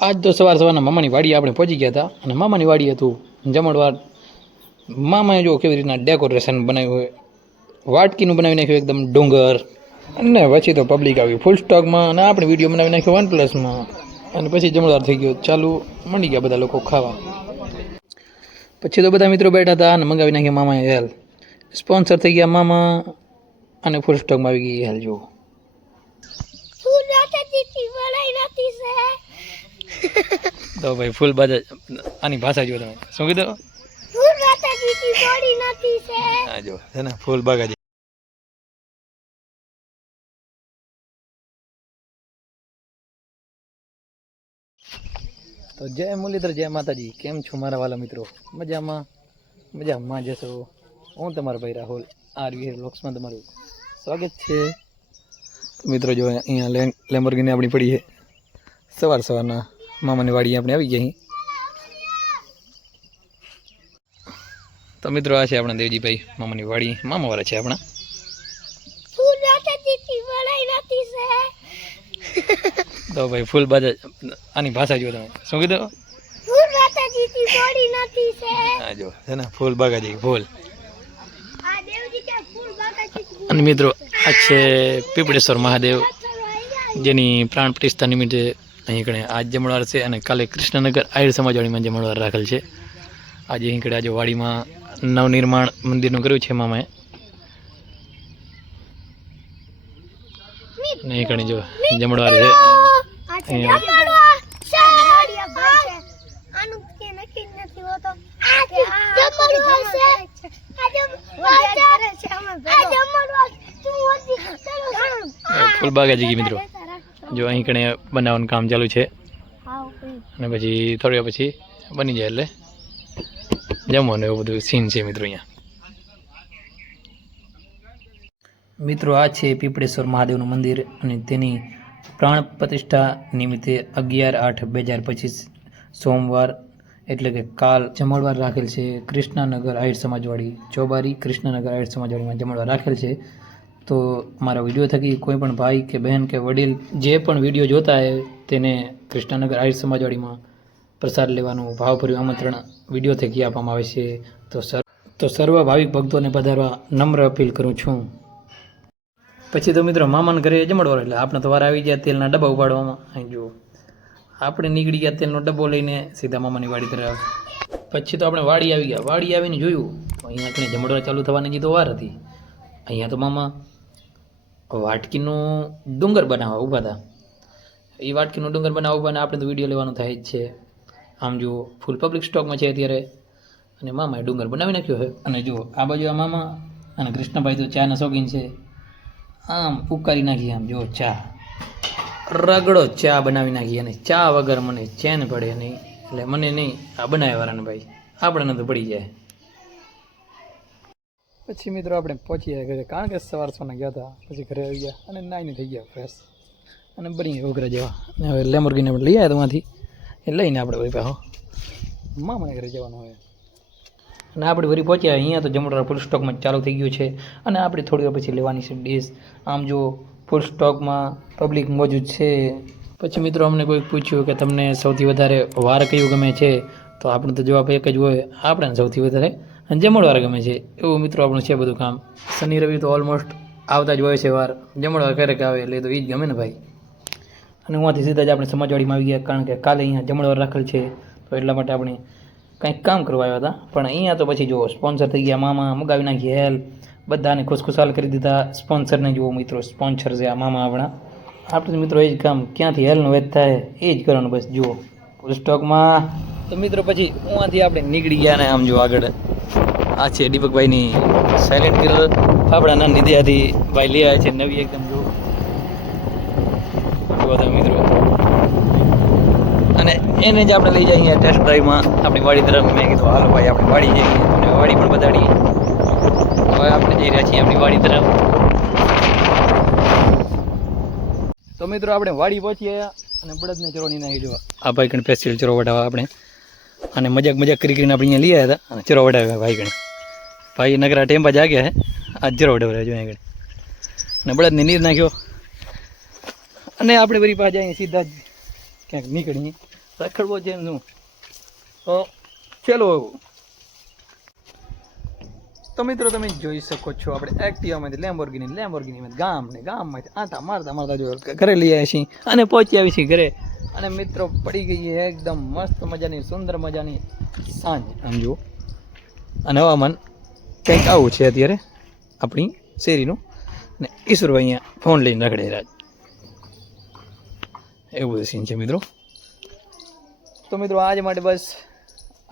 આજ તો સવાર સવારના મામાની વાડી આપણે પહોંચી ગયા હતા. અને મામાની વાડી હતું જમણવાર મામાએ જો કેવી રીતના ડેકોરેશન બનાવ્યું હોય, વાટકીનું બનાવી નાખ્યું એકદમ ડુંગર, અને પછી તો પબ્લિક આવી ફૂલ સ્ટોકમાં અને આપણે વીડિયો બનાવી નાખ્યો વન પ્લસમાં અને પછી જમણવાર થઈ ગયો. ચાલુ મંડી ગયા બધા લોકો ખાવા. પછી તો બધા મિત્રો બેઠા હતા અને મંગાવી નાખ્યા મામાએ હેલ. સ્પોન્સર થઈ ગયા મામા, અને ફૂલ સ્ટોકમાં આવી ગઈ હેલ, જુઓ. તો ભાઈ ફૂલ બાજા આની ભાષા જો તમે. શું કીધું? ફૂલ હા જો છે. ને બાગાજી તો જય મુરલીધર જય માતાજી. કેમ છો મારા વાલા મિત્રો? મજામાં? મજામાં જશો હું તમારો ભાઈ રાહુલ આર લોક્સમાં તમારું સ્વાગત છે. મિત્રો જો અહીંયા લેમ લેમ્બોર્ગિની આપણી પડી છે સવાર સવારના મામાની વાડી આપણે આવી ગયા તો મિત્રો આ છે આપણા દેવજીભાઈ મામાની વાડી. મામાવાળા છે આપણા. તો ભાઈ ફૂલ બાજા આની ભાષા જો તમે. શું કીધું? છે ને, ફૂલ બાગાજી ફૂલ કે ફૂલ. અને મિત્રો આ છે પીપળેશ્વર મહાદેવ, જેની પ્રાણ પ્રતિષ્ઠા નિમિત્તે અહીં કણે આજ જમણવાર છે અને કાલે કૃષ્ણનગર આહિર સમાજવાડીમાં જમણવાર રાખેલ છે. આજે અહીં કડે આજે વાડીમાં નવનિર્માણ મંદિરનું કર્યું છે મામાએ. અહીં કણે જો જમણવાર છે. નક્કી જ નથી હોતો. આ જમણવાર છે. આ જમણવાર છે આ જમણવાર તું હોતી? ચલો ફૂલ બાગાજી ગઈ મિત્રો. જો અહીં કણે બનાવવાનું કામ ચાલુ છે. અને પછી થોડી વાર પછી બની જાય એટલે જમવાનું એવું બધું સીન છે મિત્રો અહીંયા. મિત્રો આ છે પીપળેશ્વર મહાદેવનું મંદિર અને તેની પ્રાણ પ્રતિષ્ઠા નિમિત્તે અગિયાર આઠ બે હજાર પચીસ સોમવાર એટલે કે કાલ જમણવાર રાખેલ છે કૃષ્ણનગર આહિર સમાજવાડી ચોબારી કૃષ્ણનગર આહિર સમાજવાડીમાં જમણવાર રાખેલ છે. તો મારા વીડિયો થકી કોઈ પણ ભાઈ કે બહેન કે વડીલ જે પણ વીડિયો જોતા હોય તેને કૃષ્ણનગર આહિર સમાજવાડીમાં પ્રસાદ લેવાનું ભાવભર્યું આમંત્રણ વીડિયો થકી આપવામાં આવે છે. તો સર, તો સર્વ ભાવિક ભક્તોને પધારવા નમ્ર અપીલ કરું છું. પછી તો મિત્રો મામાના ઘરે જમણવાર એટલે આપણે તો વાર આવી ગયા તેલના ડબ્બા ઉપાડવામાં. અહીં જુઓ. આપણે નીકળી ગયા તેલનો ડબ્બો લઈને સીધા મામાની વાડી તરફ. પછી તો આપણે વાડી આવી ગયા. વાડી આવીને જોયું. અહીંયા કણે જમણવાર ચાલુ થવાની જે તો વાર હતી. અહીંયા તો મામા વાટકીનું ડુંગર બનાવવા, ઊભા હતા એ વાટકીનું ડુંગર બનાવવા ઊભા ને આપણે તો વીડિયો લેવાનું થાય જ છે. આમ જુઓ ફૂલ પબ્લિક સ્ટોકમાં છે અત્યારે. અને મામાએ ડુંગર બનાવી નાખ્યો છે. અને જુઓ, આ બાજુ આ મામા અને કૃષ્ણભાઈ તો ચાના શોખીન છે. આમ ઉકારી નાખી, આમ જુઓ, ચા. રગડો ચા બનાવી નાખી અને ચા વગર મને ચેન પડે નહીં. એટલે મને નહીં, આ બનાવ્યાવાળાને ભાઈ. આપણને તો પડી જાય. પછી મિત્રો આપણે પહોંચી ઘરે. કારણ કે સવાર સોના ગયા હતા, પછી ઘરે આવી ગયા અને નાઈને થઈ ગયા ફ્રેશ અને બની ગયા ઘરે જેવા. અને હવે લેમોર્ગીને આપણે લઈ આવ્યા ત્યાંથી એ લઈને આપણે વળી પાછો મામાને ઘરે જવાનું હોય. અને આપણે વળી પહોંચ્યા. અહીંયા તો જમણવાર ફૂલ સ્ટોકમાં ચાલુ થઈ ગયું છે. અને આપણે થોડી વાર પછી લેવાની છે ડીશ આમ જો ફૂલ સ્ટોકમાં પબ્લિક મોજૂદ છે. પછી મિત્રો અમને કોઈ પૂછ્યું કે તમને સૌથી વધારે વાર કયું ગમે છે? તો આપણે તો જવાબ એક જ હોય. આપણે સૌથી વધારે જમણવાર ગમે છે. એવું મિત્રો આપણું છે બધું કામ. શનિ, રવિ તો ઓલમોસ્ટ આવતા જ હોય છે વાર. જમણવાર ક્યારેક આવે એટલે તો એ જ ગમે ને ભાઈ. અને ઉहाँથી સીધા જ આપણે સમાજવાડીમાં આવી ગયા કારણ કે કાલે અહીંયા જમણવાર રાખેલ છે. તો એટલા માટે આપણે કંઈક કામ કરવા આવ્યા હતા. પણ અહીંયા તો પછી જુઓ સ્પોન્સર થઈ ગયા, મામા મગાવી નાખી હેલ બધાને ખુશખુશાલ કરી દીધા. સ્પોન્સરને જુઓ મિત્રો, સ્પોન્સર છે આ મામા આપણા. આપણે મિત્રો એ જ કામ, ક્યાંથી હેલનું વેચ થાય, એ જ કરવાનું બસ, જુઓ. સ્ટોકમાં તો મિત્રો પછી ઉहाँથી આપણે નીકળી ગયા ને આમ જો આગળ. આ છે દીપકભાઈની સાયલેન્ટ કિલર આપણા નિધિયાથી ભાઈ લઈ આવ્યા છે નવી એકદમ જો. જુઓ મિત્રો. અને એને જ આપણે લઈ જઈએ અહીંયા ટેસ્ટ ડ્રાઈવમાં આપણી વાડી તરફ મેં કીધું, હાલો ભાઈ, આપણે વાડી જઈએ. અને વાડી પણ બતાડી હવે આપણે જઈ રહ્યા છીએ આપણી વાડી તરફ. તો મિત્રો, આપણે વાડી પહોંચી આવ્યા અને બળદને ચરોની નાખી જોવા. આ ભાઈ કણ ફેસ્ટિવલ ચરો વટાવા આપણે. અને મજાક મજાક કરી કરીને આપણે અહીંયા લઈ આવ્યા હતા અને ચરો વટાવ્યા ભાઈ કણ ભાઈ નગરા ટેમ્પા જાગ્યા હે આ ચરો વટાવ્યા જો આગળ અને બળદને નીર નાખ્યો અને આપણે વરી પાછા અહીંયા સીધા જ ક્યાંક નીકળીએ રખડવો છે એમ શું તો ચલો તો મિત્રો તમે જોઈ શકો છો આપણે એક્ટિવામાંથી લેમ્બોર્ગિની લેમ્બોર્ગિની ગામ ને ગામમાંથી આંટા મારતા મારતા જો ઘરે લઈ આવ્યા છીએ અને પહોંચી આવી છીએ ઘરે અને મિત્રો પડી ગઈ એકદમ મસ્ત મજાની સુંદર મજાની સાંજ આમ અને હવામાન કંઈક આવું છે અત્યારે આપણી શેરીનું. ને ઈશ્વરભાઈ અહીંયા ફોન લઈને રખડે રાજ. એવું સીન છે મિત્રો. તો મિત્રો આજ માટે બસ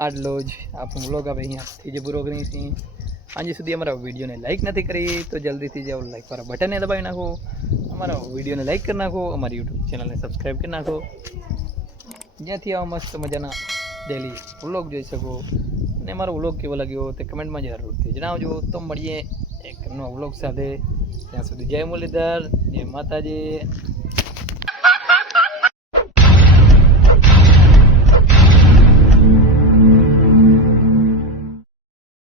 આટલો જ. આપણો બ્લોગ આપણે અહીંયાથી જે પૂરો કરીએ છીએ. આજે સુધી અમારા વિડીયોને લાઈક નથી કરી, તો જલ્દીથી જાઓ લાઈક વાળા બટનને દબાવી નાખો. અમારા વિડીયોને લાઈક કરી નાખો, અમારી યુટ્યુબ ચેનલને સબસ્ક્રાઈબ કરી નાખો. જ્યાંથી આવા મસ્ત મજાના ડેલી બ્લોગ જોઈ શકો. અને મારો વ્લોગ કેવો લાગ્યો તે કમેન્ટમાં જરૂરથી જણાવજો. તો મળીએ એક નવા વ્લોગ સાથે. ત્યાં સુધી જય મુરલીધર, જય માતાજી.